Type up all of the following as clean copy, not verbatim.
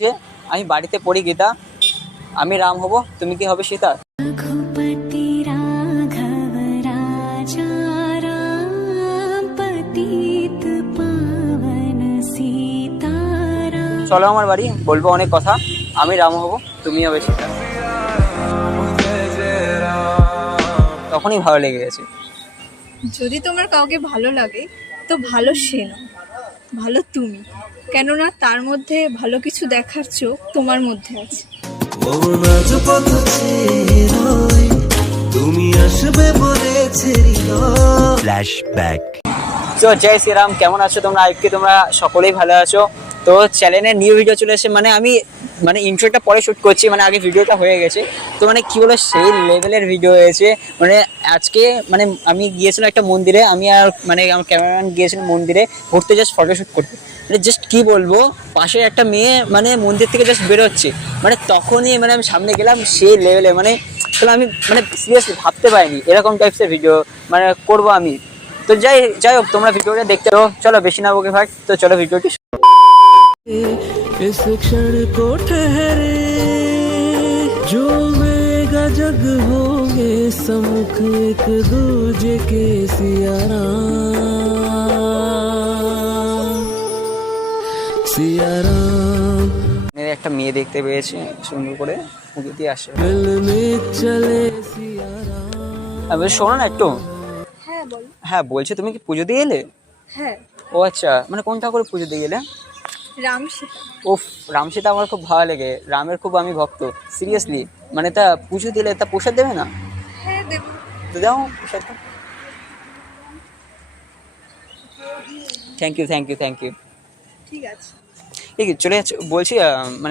যে আমি বাড়িতে পড়ি গীতা, আমি রাম হব, তুমি কি হবে সীতা? চলো আমার বাড়ি, বলবো অনেক কথা, আমি রাম হব, তুমি হবে সীতা। তখনই ভালো লেগে গেছে। যদি তোমার কাউকে ভালো লাগে তো ভালো সে না, ভালো তুমি, কেননা তার মধ্যে ভালো কিছু দেখার চোখ তোমার মধ্যে আছে। তো জয় শ্রীরাম, কেমন আছো তোমরা? আজকে তোমরা সকলেই ভালো আছো? তো চ্যানেলের নিউ ভিডিও চলে এসেছে, মানে আমি ইন্ট্রোটা পরে শুট করছি, মানে আগে ভিডিওটা হয়ে গেছে। তো কি বলে সেই লেভেলের ভিডিও হয়েছে। আজকে আমি গিয়েছিলাম একটা মন্দিরে, আমি আর আমার ক্যামেরাম্যান গিয়েছিলাম মন্দিরে ঘুরতে, জাস্ট ফটোশ্যুট করতে। জাস্ট কি বলবো, পাশে একটা মেয়ে মন্দির থেকে জাস্ট বেরোচ্ছে, তখনই আমি সামনে গেলাম, সেই লেভেলে তাহলে আমি সিরিয়াসলি ভাবতে পারিনি এরকম টাইপসের ভিডিও করবো আমি। তো যাই হোক, তোমরা ভিডিওটা দেখতে পারো। চলো বেশি না বকে ভাই, তো চলো ভিডিওটি। इस क्षण को ठहरे जो मेगा जग होंगे समुख एक दूजे के सियाराम একটা মেয়ে দেখতে পেয়েছি, সুন্দর করে মুখে দিয়ে আসে। मिलने चले सियाराम। শোনো না একটু। হ্যাঁ বলো। হ্যাঁ বলছি, তুমি কি পুজো দিয়ে এলে? হ্যাঁ, ও আচ্ছা, কোন ঠাকুরের পুজো দিয়ে এলে? রাম সীতা। ওফ, রাম সীতা আমার খুব ভালো লাগে, রামের খুব আমি ভক্ত সিরিয়াসলি। তা পুজো দিলে তা প্রসাদ দেবে না? হ্যাঁ দেব। তো দাও prasad. Thank you thank you thank you. ঠিক আছে। ঠিক চলে যাচ্ছে। বলছি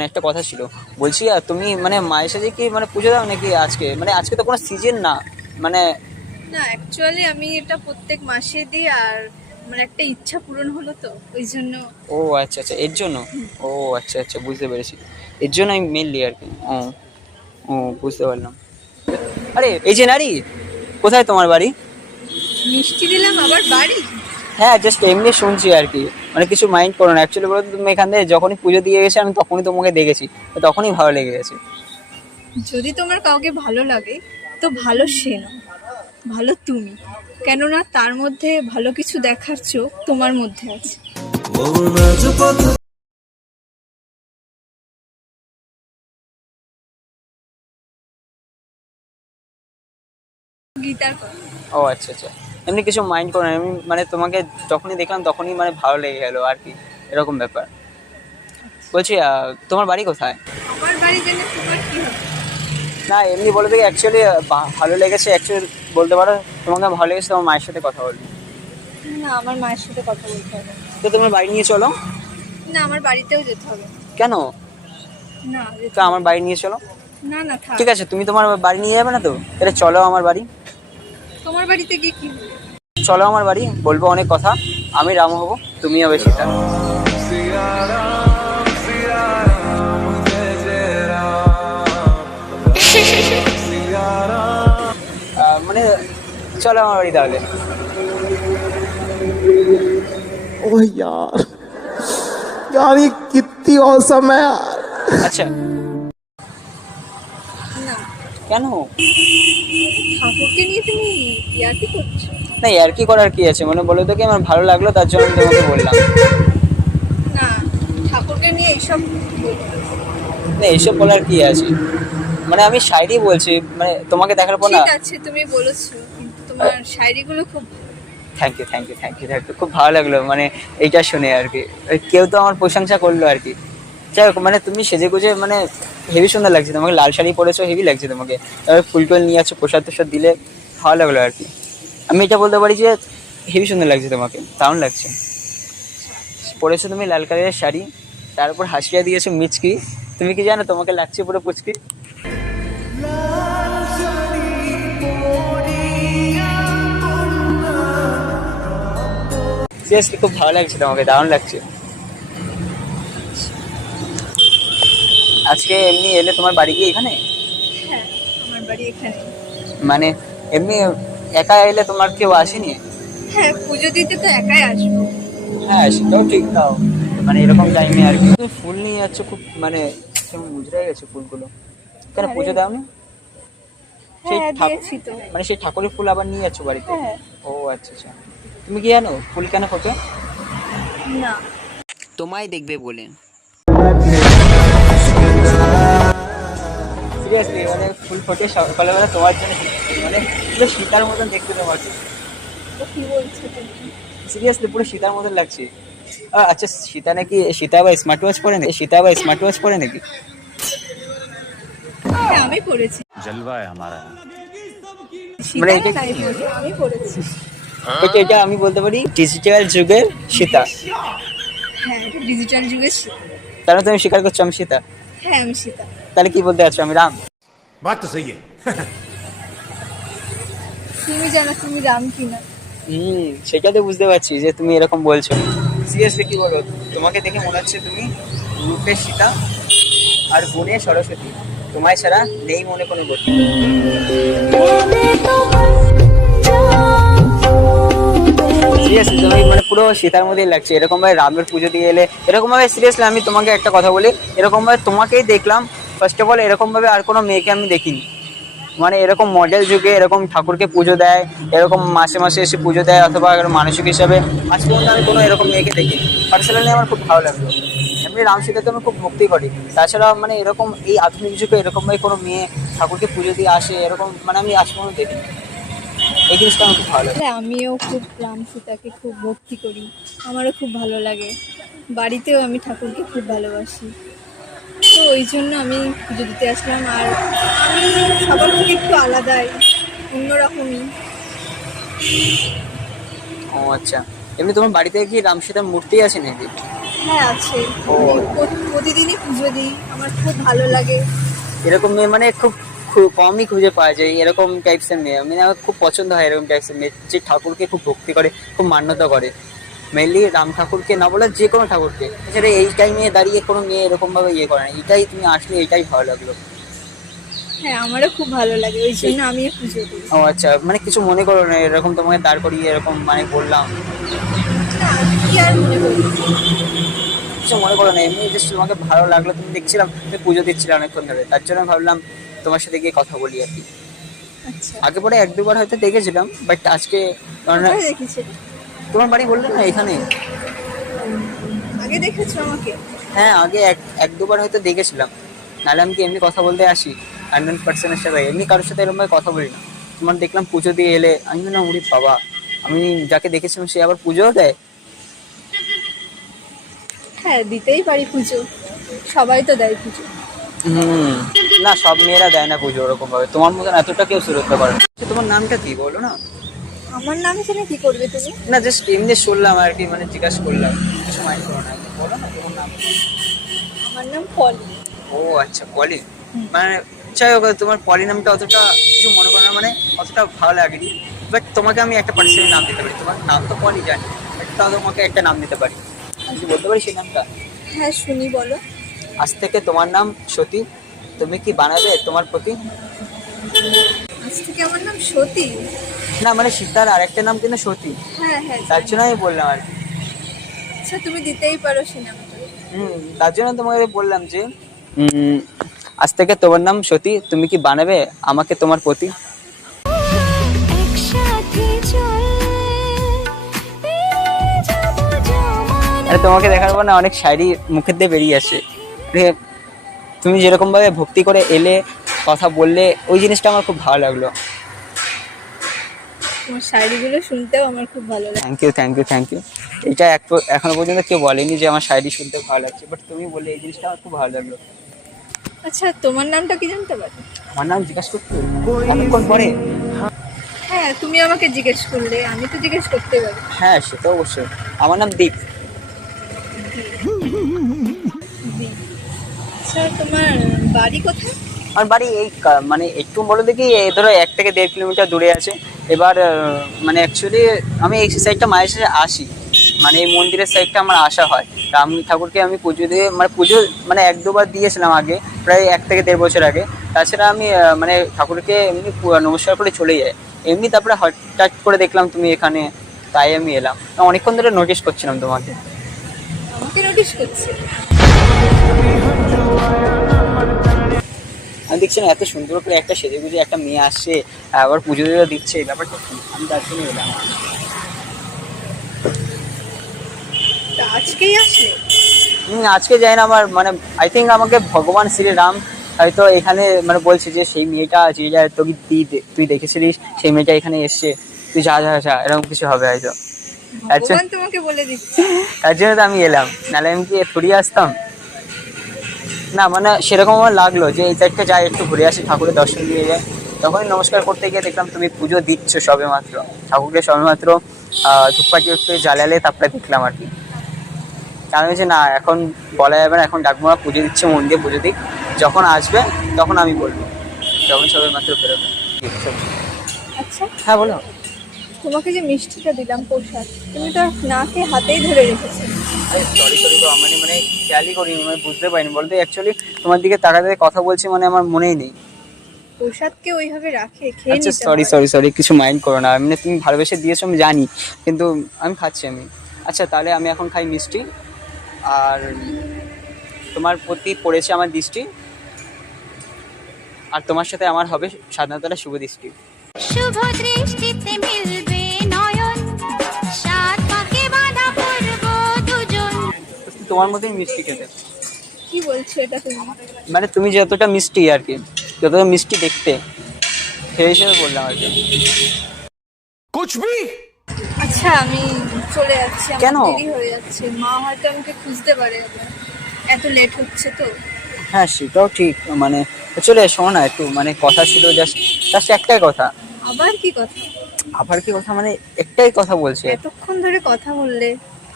একটা কথা ছিল, বলছি তুমি মায়ের সাথে কি পুজো দাও নাকি আজকে? আজকে তো কোনো সিজন না না, অ্যাকচুয়ালি আমি এটা প্রত্যেক মাসে দিই, আর একটা ইচ্ছা পূরণ হলো তো ওই জন্য। ও আচ্ছা আচ্ছা, এর জন্য। ও আচ্ছা আচ্ছা, বুঝতে পেরেছি, এর জন্য আমি মেনলি আর কি। ও ও বুঝতে পারলাম। আরে এই যে নারী, কোথায় তোমার বাড়ি? মিষ্টি দিলাম আবার বাড়ি? হ্যাঁ, জাস্ট এমনি শুনছি আর কি, কিছু মাইন্ড করো না। অ্যাকচুয়ালি বলতে তুমি এখান থেকে যখনই পুজো দিয়ে গেছে, আমি তখনই তোমাকে দেখেছি, তখনই ভালো লেগে গেছে। যদি তোমার কাউকে ভালো লাগে তো ভালো সে না, ভালো তুমি, কেননা তার মধ্যে ভালো কিছু দেখার চোখ তোমার মধ্যে আছে। গীতার কথা। ও আচ্ছা আচ্ছা, এমনি কিছু মাইন্ড করো না। আমি তোমাকে যখনই দেখলাম তখনই ভালো লেগে গেল আর কি, এরকম ব্যাপার। বলছি তোমার বাড়ি কোথায়? আমার বাড়ি জেনে তোমার কি হবে? না এমনি বলে দেখি, অ্যাকচুয়ালি ভালো লেগেছে, অ্যাকচুয়ালি বলতে পারো তোমাকে ভালো লেগেছে, তোমার মায়ের সাথে কথা বলবি। না, আমার মায়ের সাথে কথা বলতে হবে। তো তোমার বাড়ি নিয়ে চলো। না, আমার বাড়িতেও যেতে হবে। কেন? না, তো আমার বাড়ি নিয়ে চলো। না না থাক। ঠিক আছে, তুমি তোমার বাড়ি নিয়ে যাবে না তো? তাহলে চলো আমার বাড়ি। তোমার বাড়িতে গিয়ে কি হবে? চলো আমার বাড়ি, বলবো অনেক কথা, আমি রাম হব, তুমি হবে সীতা। চলো আমার বাড়ি তাহলে। ओह यार यार ये कितनी औसम है यार। আচ্ছা, না, কেন? ঠাকুরকে নিয়ে তুমি ইয়ার্কি করছো? না আর কি করার কি আছে, বলে তো কি আমার ভালো লাগলো, তার জন্য আমি তোমাকে বললাম। না, ঠাকুরকে নিয়ে এইসব বলছো না। না এইসব বলার কি আছে, আমি শায়রি বলছি, তোমাকে দেখার পর না। ঠিক আছে, তুমি বলেছো, কিন্তু তোমার শায়রিগুলো খুব thank you thank you thank you thank you, খুব ভালো লাগলো এইটা শুনে আর কি। কেউ তো আমার প্রশংসা করলো আর কি। যাই হোক, তুমি সেজে গুজে হেভি সুন্দর লাগছে তোমাকে, লাল শাড়ি পরেছো, হেভি লাগছে তোমাকে। ফুল টুল নিয়ে আছো, প্রসাদ টসাদ দিলে ভালো লাগলো আর কি। আমি এটা বলতে পারি যে হেভি সুন্দর লাগছে তোমাকে, দারুণ লাগছে। পরেছো তুমি লাল কালারের শাড়ি, তার উপর হাসিয়া দিয়েছো মিচকি। তুমি কি জানো তোমাকে লাগছে পুরো পুচকি। সিরিয়াসলি খুব ভালো লাগছে তোমাকে, দারুণ লাগছে। আজকে এমনি এলে তোমার বাড়ি কি এখানে? হ্যাঁ, আমার বাড়ি এখানে। এমনি একা এলে তোমার কেউ আসেনি? হ্যাঁ, পুজো দিতে তো একাই আসবো। হ্যাঁ সেটাও ঠিক, তাও মানে এরকম টাইমে আর কি তুমি ফুল নিয়ে যাচ্ছ খুব মানে কেমন মুজড়ে গেছে ফুলগুলো কেন পুজো দাওনি সেই হ্যাঁ ঠাকুর দিয়েছি তো। মানে সেই ঠাকুরের ফুল আবার নিয়ে যাচ্ছ বাড়িতে হ্যাঁ। ও আচ্ছা আচ্ছা তুমি কি জানো ফুল কেন ফোটে না। তোমায় দেখবে বলে সিরিয়াসলি মানে ফুল ফোটে সকালবেলা তোমার জন্য মানে পুরো সীতার মতন দেখতে তোমাকে তো কি বলছো তুমি? সিরিয়াসলি পুরো সীতার মতন লাগছে আচ্ছা সীতা নাকি সীতা আবার স্মার্ট ওয়াচ পরে নাকি সীতা আবার স্মার্ট ওয়াচ পরে নাকি হ্যাঁ আমি পড়েছি। जलवा है हमारा। মানে সীতা এটা তাই কি? বলি, আমি পড়েছি। এটা আমি বলতে পারি ডিজিটাল যুগের সীতা হ্যাঁ এটা ডিজিটাল যুগের সীতা। তাহলে তুমি স্বীকার করছো আমি সীতা হ্যাঁ আমি সীতা। তাহলে কি বলতে চাচ্ছো আমি রাম बात तो सही है। তুমি জানো তুমি রাম কিনা। সেটা তো বুঝতে পারছি যে তুমি এরকম বলছো সিরিয়াসলি কি বলো তোমাকে দেখে মনে হচ্ছে তুমি রূপে সীতা আর গুণে সরস্বতী তোমায় ছাড়া নেই মনে কোনো গতি সিরিয়াসলি তুমি মানে পুরো সীতার মধ্যেই লাগছে এরকম ভাবে রামের পুজো দিয়ে এলে এরকম ভাবে সিরিয়াসলি আমি তোমাকে একটা কথা বলি এরকম ভাবে তোমাকেই দেখলাম ফার্স্ট অফ অল এরকম ভাবে আর কোনো মেয়েকে আমি দেখিনি মানে এরকম মডেল যুগে এরকম ঠাকুরকে পুজো দেয় এরকম মাসে মাসে এসে পুজো দেয় অথবা মানসিক হিসাবে আজ পর্যন্ত আমি কোনো এরকম মেয়েকে দেখিনি পার্সোনালি আমার খুব ভালো লাগলো এমনি রাম সীতাকে আমি খুব ভক্তি করি তাছাড়া মানে এরকম এই আধুনিক যুগে এরকমভাবে কোনো মেয়ে ঠাকুরকে পুজো দিয়ে আসে এরকম মানে আমি আজ পর্যন্ত দেখিনি এই জিনিসটা আমার খুব ভালো লাগে হ্যাঁ আমিও খুব রাম সীতাকে খুব ভক্তি করি, আমারও খুব ভালো লাগে। বাড়িতেও আমি ঠাকুরকে খুব ভালোবাসি, তো ওই জন্য আমি পুজো দিতে আসলাম। আর আমি সবার থেকে একটু আলাদাই, অন্যরকমই। ও আচ্ছা এমনি তোমার বাড়িতে কি রাম সীতার মূর্তি আছে নাকি হ্যাঁ আছে, ও। প্রতিদিনই পুজো দিই, আমার খুব ভালো লাগে। এরকম মেয়ে মানে খুব খুব কমই খুঁজে পাওয়া যায় এরকম টাইপসের মেয়ে মানে আমার খুব পছন্দ হয় এরকম টাইপসের মেয়ে যে ঠাকুরকে খুব ভক্তি করে খুব মান্যতা করে মেনলি রাম ঠাকুরকে না বলে যে কোনো ঠাকুরকে এছাড়া এই টাইমে দাঁড়িয়ে কোনো মেয়ে এরকম ভাবে ইয়ে করে না এটাই তুমি আসলে এটাই ভালো লাগলো হ্যাঁ আমারও খুব ভালো লাগে, ওই জন্য আমি পুজো দিই। ও আচ্ছা মানে কিছু মনে করো না এরকম তোমাকে দাঁড় করিয়ে এরকম মানে বললাম না, কি আর মনে করি। কিছু মনে করো না এমনি জাস্ট তোমাকে ভালো লাগলো তুমি দেখছিলাম তুমি পুজো দিচ্ছিলে অনেকক্ষণ ধরে তার জন্য ভাবলাম তোমার সাথে গিয়ে কথা বলি আর কি আচ্ছা আগে পরে এক দুবার হয়তো দেখেছিলাম বাট আজকে কোথায় দেখেছো? তোমার বাড়ি বললে না এখানে আগে দেখেছো আমাকে? হ্যাঁ আগে এক দুবার হয়তো দেখেছিলাম নাহলে আমি কি এমনি কথা বলতে আসি 100%-এর সাথে এমনি কারোর সাথে এরকম ভাবে কথা বলি না তোমার দেখলাম পুজো দিয়ে এলে আমি না উড়ি বাবা আমি যাকে দেখেছিলাম সে আবার পুজোও দেয় হ্যাঁ দিতেই পারি পুজো, সবাই তো দেয় পুজো। না সব মেয়েরা দেয় না পুজো ওরকম ভাবে তোমার মতন এতটা কেউ সুরক্ষা করে না আচ্ছা, তোমার নামটা কি বলো না আমার নাম জেনে কি করবে তুমি? না জাস্ট এমনি শুনলাম আর কি মানে জিজ্ঞাসা করলাম কিছু মাইন্ড করো না বলো না তোমার নাম আমার নাম পলি। ও আচ্ছা পলি মানে যাই হোক তোমার পলি নামটা অতটা কিছু মনে করো না মানে অতটা ভালো লাগেনি বাট তোমাকে আমি একটা পার্সোনাল নাম দিতে পারি তোমার নাম তো পলি জানি বাট তাও তোমাকে একটা নাম দিতে পারি আমি বলতে পারি সেই নামটা হ্যাঁ শুনি, বলো। আজ থেকে তোমার নাম সতী তুমি কি বানাবে তোমার প্রতি আজ থেকে আমার নাম সতী? না মানে সীতার আরেকটা নাম কিন্তু সতী হ্যাঁ হ্যাঁ তার জানি। জন্য আমি বললাম আর কি আচ্ছা তুমি দিতেই পারো সে নামটা। তার জন্য তোমাকে বললাম যে আজ থেকে তোমার নাম সতী তুমি কি বানাবে আমাকে তোমার প্রতি আরে তোমাকে দেখার পর না অনেক শায়রি মুখের দিয়ে বেরিয়ে আসে তুমি যেরকম ভাবে ভক্তি করে এলে কথা বললে ওই জিনিসটা আমার খুব ভালো লাগলো তোমার শাড়িগুলো শুনতেও আমার খুব ভালো লাগে। থ্যাংক ইউ এটা এখনো পর্যন্ত কেউ বলেনি যে আমার শায়রি শুনতে ভালো লাগছে বাট তুমি বললে এই জিনিসটা আমার খুব ভালো লাগলো আচ্ছা তোমার নামটা কি জানতে পারি? আমার নাম জিজ্ঞাসা করতে অনেকক্ষণ পরে হ্যাঁ তুমি আমাকে জিজ্ঞেস করলে, আমি তো জিজ্ঞেস করতে পারি। হ্যাঁ সেটা অবশ্যই আমার নাম দীপ আচ্ছা তোমার বাড়ি কোথায়? আমার বাড়ি এই মানে একটু বলো দেখি এই ধরো 1 থেকে 1.5 কিলোমিটার দূরে আছে এবার মানে অ্যাকচুয়ালি আমি এই সাইডটা মায়ের সাথে আসি মানে এই মন্দিরের সাইডটা আমার আসা হয় রাম ঠাকুরকে আমি পুজো দিয়ে মানে পুজো মানে 1-2 বার দিয়েছিলাম আগে প্রায় 1 থেকে 1.5 বছর আগে তাছাড়া আমি মানে ঠাকুরকে এমনি নমস্কার করে চলে যাই এমনি তারপরে হঠাৎ করে দেখলাম তুমি এখানে তাই আমি এলাম অনেকক্ষণ ধরে নোটিস করছিলাম তোমাকে আমাকে কে নোটিশ করছে? আমি দেখছি না এত সুন্দর করে একটা সেজে গুজে একটা মেয়ে আসছে, আবার পুজো দিচ্ছে, এই ব্যাপারটা কি? আমি তার জন্য এলাম। তা আজকেই আসলে? আজকে যাই না, আমার মানে আই থিঙ্ক আমাকে ভগবান শ্রীরাম হয়তো এখানে মানে বলছে যে সেই মেয়েটা যে তোকে তুই দেখেছিলিস, সেই মেয়েটা এখানে এসছে, তুই যা যা যা, এরকম কিছু হবে হয়তো। আচ্ছা, ভগবান তোমাকে বলে দিচ্ছে? তার জন্য তো আমি এলাম, নাহলে আমি কি থুড়ি আসতাম না। মানে সেরকম আমার লাগলো যে এই সাইডটা যাই, একটু ঘুরে আসি, ঠাকুরের দর্শন দিয়ে যায়। তখনই নমস্কার করতে গিয়ে দেখলাম তুমি পুজো দিচ্ছ সবে মাত্র, ঠাকুরকে সবে মাত্র ধূপকাঠি একটু জ্বালালে, তারপরে দেখলাম আর কি। আমি যে না, এখন বলা যাবে না, এখন ডাকবো না, পুজো দিচ্ছে, মন দিয়ে পুজো দিক, যখন আসবে তখন আমি বলবো, যখন সবে মাত্র বেরোবে। আচ্ছা, হ্যাঁ বলো। তোমাকে যে মিষ্টিটা দিলাম প্রসাদ, তুমি তো নাকে হাতেই ধরে রেখেছো। সরি গো, মানে খেয়ালই করিনি, মানে বুঝতে পারিনি বলতে। অ্যাকচুয়ালি তোমার দিকে তাকাতে কথা বলছি, মানে আমার মনেই নেই। প্রসাদকে ওইভাবে রাখে, খেয়ে আচ্ছা নিতে হয়। সরি, কিছু মাইন্ড করো না, মানে তুমি ভালোবেসে দিয়েছো আমি জানি, কিন্তু আমি খাচ্ছি আমি। আচ্ছা তাহলে আমি এখন খাই মিষ্টি, আর তোমার প্রতি পড়েছে আমার দৃষ্টি, আর তোমার সাথে আমার হবে স্বাধীনতাটা শুভ দৃষ্টি। শুভ দৃষ্টিতে মিলবে নয়ন, সাত পাকে বাঁধা পড়ব দুজন। তোমার মতোই মিষ্টি খেতে, কি বলছো এটা তুমি? মানে তুমি যতটা মিষ্টি আর কি, যতটা মিষ্টি দেখতে, সেই হিসেবে বললাম আর কি। कुछ भी আচ্ছা, আমি চলে যাচ্ছি, আমার কেন? দেরি হয়ে যাচ্ছে, মা হয়তো আমাকে খুঁজতে পারে আবার। এত লেট হচ্ছে তো। হ্যাঁ সেটাও ঠিক, মানে চলে এসো না একটু, মানে কথা ছিল জাস্ট একটাই কথা। আবার কি কথা? আবার কি কথা, মানে একটাই কথা বলছি, এতক্ষণ ধরে কথা বললে,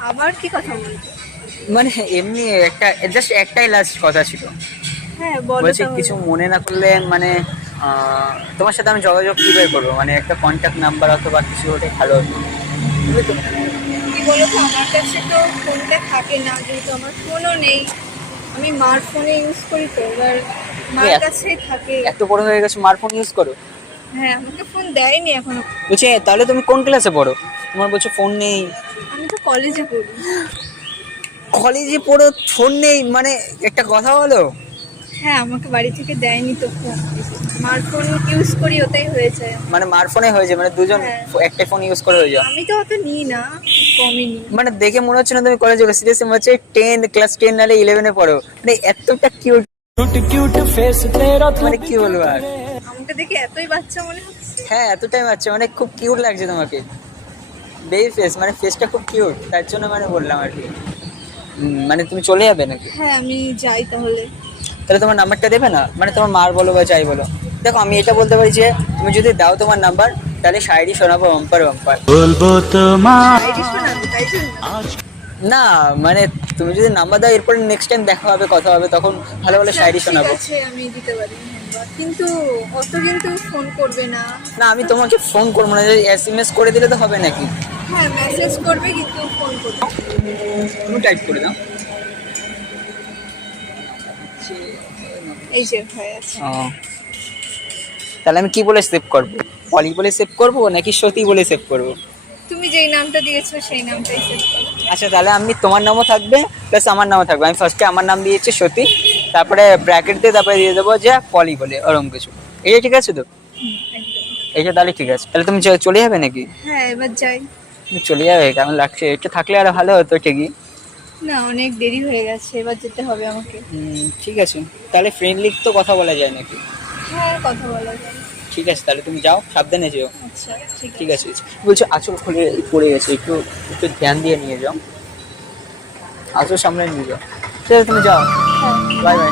আবার কি কথা বলবে? মানে এমনি একটা জাস্ট একটাই লাস্ট কথা ছিল। হ্যাঁ বলো বলছি তাহলে। কিছু মনে না করলে, মানে তোমার সাথে আমি যোগাযোগ কিভাবে করবো, মানে একটা কন্ট্যাক্ট নাম্বার অথবা কিছু ওটা ভালো হতো, বুঝলি তো? কি বলো তো, আমার কাছে তো ফোনটা থাকে না, যেহেতু আমার ফোনও নেই, আমি মার ফোনে ইউজ করি, তো এবার মার কাছেই থাকে। এত বড় হয়ে গেছে, মার ফোন ইউজ করো? হ্যাঁ, আমাকে ফোন দেয়নি এখনো। বলছি তাহলে তুমি কোন ক্লাসে পড়ো, তোমার বলছো ফোন নেই? আমি তো কলেজে পড়ি। কলেজে পড়ো, ফোন নেই, মানে একটা কথা বলো। হ্যাঁ, আমাকে বাড়ি থেকে দেয়নি তো ফোন, মার ফোন ইউজ করি, ওটাই হয়ে যায়। মানে মার ফোনে হয়ে যায়, মানে দুজন হ্যাঁ। একটা ফোন ইউজ করে হয়ে যায়। আমি তো অত নিই না, কমই নিই। মানে দেখে মনে হচ্ছে না তুমি কলেজে পড়ো, সিরিয়াসলি মনে হচ্ছে ক্লাস 10 নালে 11-এ পড়ো, মানে এতটা কিউট क्यूट फेस तेरा মানে কি বলবো আর। আমাকে দেখে এতই বাচ্চা মনে হচ্ছে। হ্যাঁ এতটাই বাচ্চা, মানে খুব কিউট লাগছে তোমাকে, বেবি ফেস, মানে ফেসটা খুব কিউট, তার জন্য মানে বললাম আর কি। মানে তুমি চলে যাবে নাকি? হ্যাঁ, আমি যাই তাহলে। তাহলে তোমার নাম্বারটা দেবে না, মানে তোমার মার বলো বা যাই বলো। দেখো আমি এটা বলতে পারি যে তুমি যদি দাও তোমার নাম্বার, তাহলে শায়রি শোনাবো বাম্পার। बोलबो তোমার ডায়েরি শোনাবো, তাই জন্য। না মানে তুমি যদি নাম্বার দাও, এরপর নেক্সট টাইম দেখা হবে, কথা হবে, তখন ভালো ভালো শায়রি আচ্ছা, শোনাবো। ঠিক আছে, আমি দিতে পারি নাম্বার, কিন্তু অত কিন্তু ফোন করবে না। না আমি তোমাকে ফোন করবো না, SMS করে দিলে তো হবে নাকি? হ্যাঁ, মেসেজ করবে কিন্তু ফোন করবে। তুমি টাইপ করে দাও। এই যে হয়ে আছে। ও, তাহলে আমি কি বলে সেভ করবো? পলি বলে সেভ করবো নাকি সতী বলে সেভ করবো? তুমি যেই নামটা দিয়েছো সেই নামটাই সেভ করো। আচ্ছা তাহলে আমি তোমার নামও থাকবে প্লাস আমার নামও থাকবে। আমি ফার্স্টে আমার নাম দিয়েছি সতী, তারপরে ব্র্যাকেট দিয়ে তারপরে দিয়ে দেবো যে পলি বলে, ওরকম কিছু। এটা ঠিক আছে তো? একদম। এটা তাহলে ঠিক আছে। তাহলে তুমি চলে যাবে নাকি? হ্যাঁ, এবার যাই। তুমি চলে যাবে, কেমন লাগছে? একটু থাকলে আরো ভালো হতো ঠিকই। না, অনেক দেরি হয়ে গেছে, এবার যেতে হবে আমাকে। ঠিক আছে, তাহলে ফ্রেন্ডলি তো কথা বলা যায় নাকি? হ্যাঁ, কথা বলা যায়। ঠিক আছে তাহলে তুমি যাও, সাবধানে যেও। আচ্ছা, ঠিক আছে। বলছো আঁচল খুলে পড়ে গেছে, একটু একটু ধ্যান দিয়ে নিয়ে যাও, আঁচল সামনে নিয়ে যাও। ঠিক আছে তুমি যাও, হ্যাঁ। Bye bye.